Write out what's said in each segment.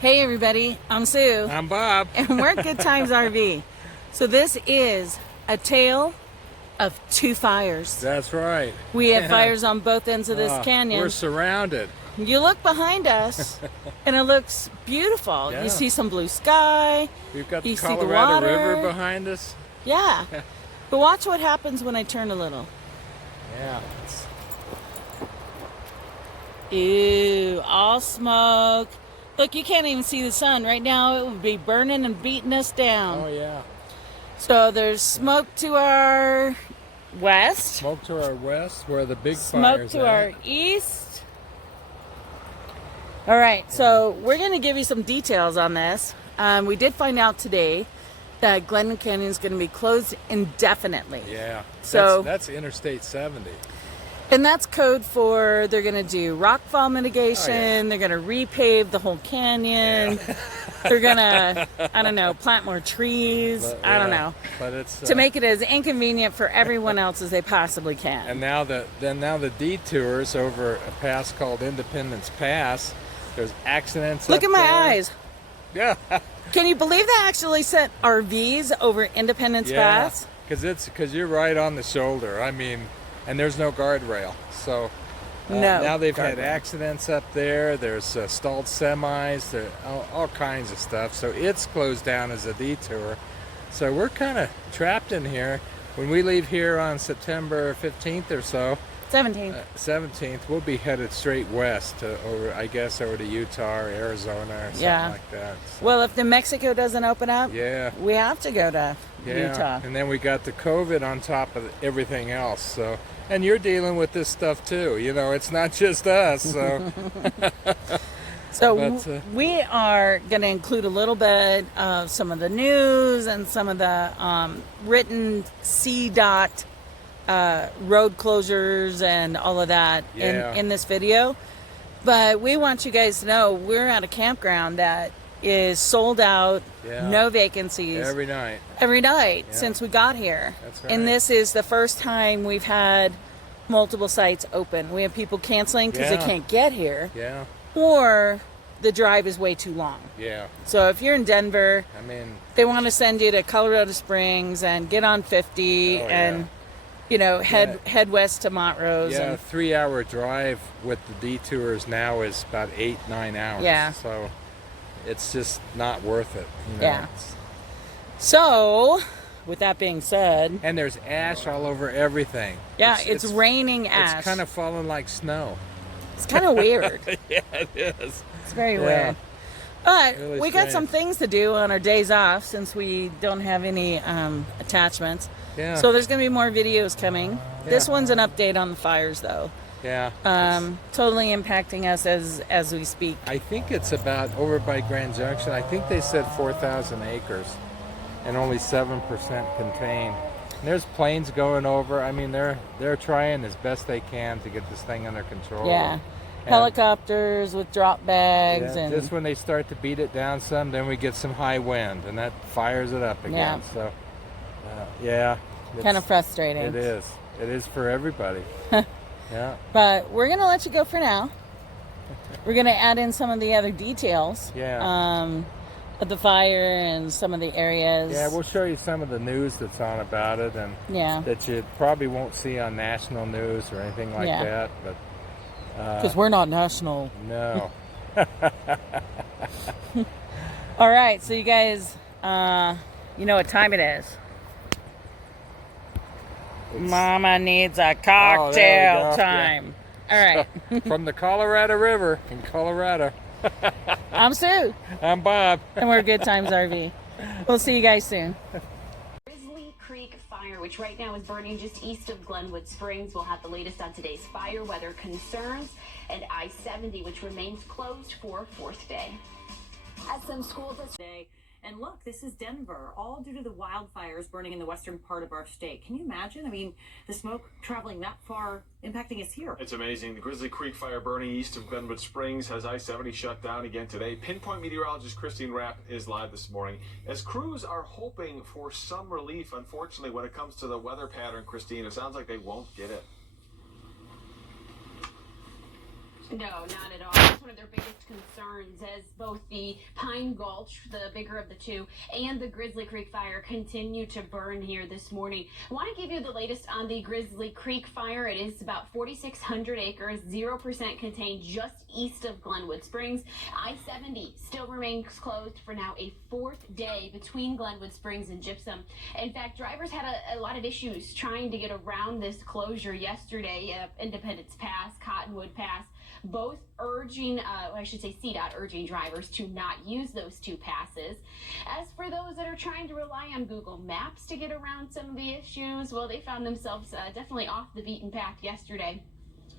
Hey everybody, I'm Sue. I'm Bob. And we're at Good Times RV. So this is a tale of two fires. That's right. We have fires on both ends of this canyon. We're surrounded. You look behind us and it looks beautiful. Yeah. You see some blue sky. We've got the You see the Colorado water. River behind us. Yeah. But watch what happens when I turn a little. Yeah. Ew, all smoke. Look, you can't even see the sun. Right now it would be burning and beating us down. Oh yeah. So there's smoke to our west. Smoke to our west where the big Smoke fire's to at. our east. All right, so we're going to give you some details on this. We did find out today that Glenwood Canyon is going to be closed indefinitely. Yeah. So that's Interstate 70. And that's code for they're going to do rockfall mitigation. Oh, yeah. They're going to repave the whole canyon. Yeah. They're going to, I don't know, plant more trees. But, I don't know. But it's to make it as inconvenient for everyone else as they possibly can. And now the detours over a pass called Independence Pass. There's accidents. Look up at my there. eyes. Yeah. Can you believe they actually sent RVs over Independence Pass? Because you're right on the shoulder. I mean, and there's no guardrail. So now they've had accidents up there. There's stalled semis. There all kinds of stuff. So it's closed down as a detour. So we're kind of trapped in here. When we leave here on September 15th or so, 17th, we'll be headed straight west over to Utah or Arizona or something like that. So. Well, if New Mexico doesn't open up, we have to go to Utah. And then we got the COVID on top of everything else. So, and you're dealing with this stuff too. You know, it's not just us. So, we are going to include a little bit of some of the news and some of the written CDOT road closures and all of that in this video. But we want you guys to know we're at a campground that is sold out, no vacancies. Every night since we got here. That's right. And this is the first time we've had multiple sites open. We have people canceling because they can't get here. Yeah. Or the drive is way too long. Yeah. So if you're in Denver, I mean, they want to send you to Colorado Springs and get on 50 and head west to Montrose. Yeah, a 3-hour drive with the detours now is about 8-9 hours. Yeah. So it's just not worth it. You know? Yeah. So, with that being said, and there's ash all over everything. Yeah, it's raining ash. It's kind of falling like snow. It's kind of weird. Yeah, it is. It's very weird. But really we got some things to do on our days off since we don't have any attachments. Yeah. So there's going to be more videos coming. Yeah. This one's an update on the fires, though. Yeah. Totally impacting us as we speak. I think it's about over by Grand Junction. I think they said 4,000 acres and only 7% contained. And there's planes going over. I mean, they're trying as best they can to get this thing under control. Yeah. And helicopters with drop bags. Yeah, and just when they start to beat it down some, then we get some high wind, and that fires it up again. Yeah. So, kind of frustrating. It is. It is for everybody. Yeah. But we're going to let you go for now. We're going to add in some of the other details. Of the fire and some of the areas. Yeah, we'll show you some of the news that's on about it, and that you probably won't see on national news or anything like that. But because we're not national. No. All right, so you guys, you know what time it is. Mama needs a cocktail time. Yeah. All right. From the Colorado River in Colorado. I'm Sue. I'm Bob. And we're Good Times RV. We'll see you guys soon. Grizzly Creek Fire, which right now is burning just east of Glenwood Springs. We'll have the latest on today's fire weather concerns, and I-70, which remains closed for 4th day. At some school today. And look, this is Denver, all due to the wildfires burning in the western part of our state. Can you imagine? I mean, the smoke traveling that far, impacting us here. It's amazing. The Grizzly Creek fire burning east of Glenwood Springs has I-70 shut down again today. Pinpoint meteorologist Christine Rapp is live this morning. As crews are hoping for some relief, unfortunately, when it comes to the weather pattern, Christine, it sounds like they won't get it. No, not at all. That's one of their biggest concerns, as both the Pine Gulch, the bigger of the two, and the Grizzly Creek fire continue to burn here this morning. I want to give you the latest on the Grizzly Creek fire. It is about 4,600 acres, 0% contained just east of Glenwood Springs. I-70 still remains closed for now a fourth day between Glenwood Springs and Gypsum. In fact, drivers had a lot of issues trying to get around this closure yesterday. Independence Pass, Cottonwood Pass, both urging, I should say CDOT urging drivers to not use those two passes. As for those that are trying to rely on Google Maps to get around some of the issues, well, they found themselves definitely off the beaten path yesterday.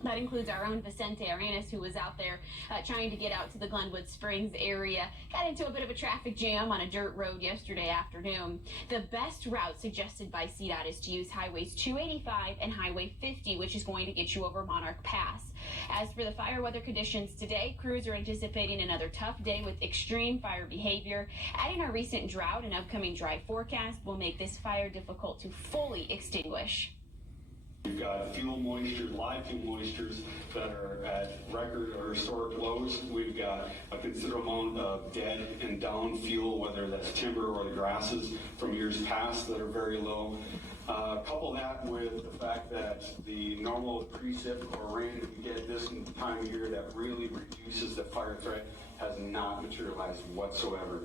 That includes our own Vicente Arenas, who was out there trying to get out to the Glenwood Springs area. Got into a bit of a traffic jam on a dirt road yesterday afternoon. The best route suggested by CDOT is to use highways 285 and Highway 50, which is going to get you over Monarch Pass. As for the fire weather conditions today, crews are anticipating another tough day with extreme fire behavior. Adding our recent drought and upcoming dry forecast will make this fire difficult to fully extinguish. We've got fuel moisture, live fuel moistures that are at record or historic lows. We've got a considerable amount of dead and down fuel, whether that's timber or the grasses from years past that are very low. Couple that with the fact that the normal precip or rain that we get this time of year that really reduces the fire threat has not materialized whatsoever.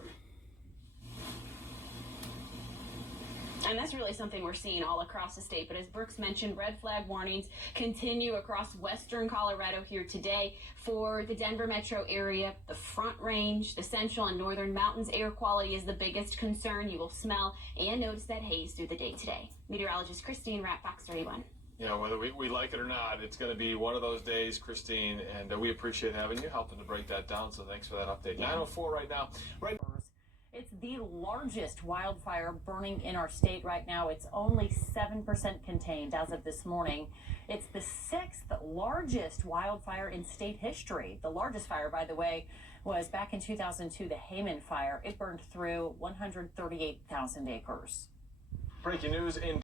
And that's really something we're seeing all across the state. But as Brooks mentioned, red flag warnings continue across western Colorado here today. For the Denver metro area, the Front Range, the central and northern mountains, air quality is the biggest concern. You will smell and notice that haze through the day today. Meteorologist Christine Rapp, Fox 31. Yeah, whether we like it or not, it's going to be one of those days, Christine, and we appreciate having you helping to break that down. So thanks for that update. 9:04 right now. Right. It's the largest wildfire burning in our state right now. It's only 7% contained as of this morning. It's the 6th largest wildfire in state history. The largest fire, by the way, was back in 2002, the Hayman fire. It burned through 138,000 acres. Breaking news in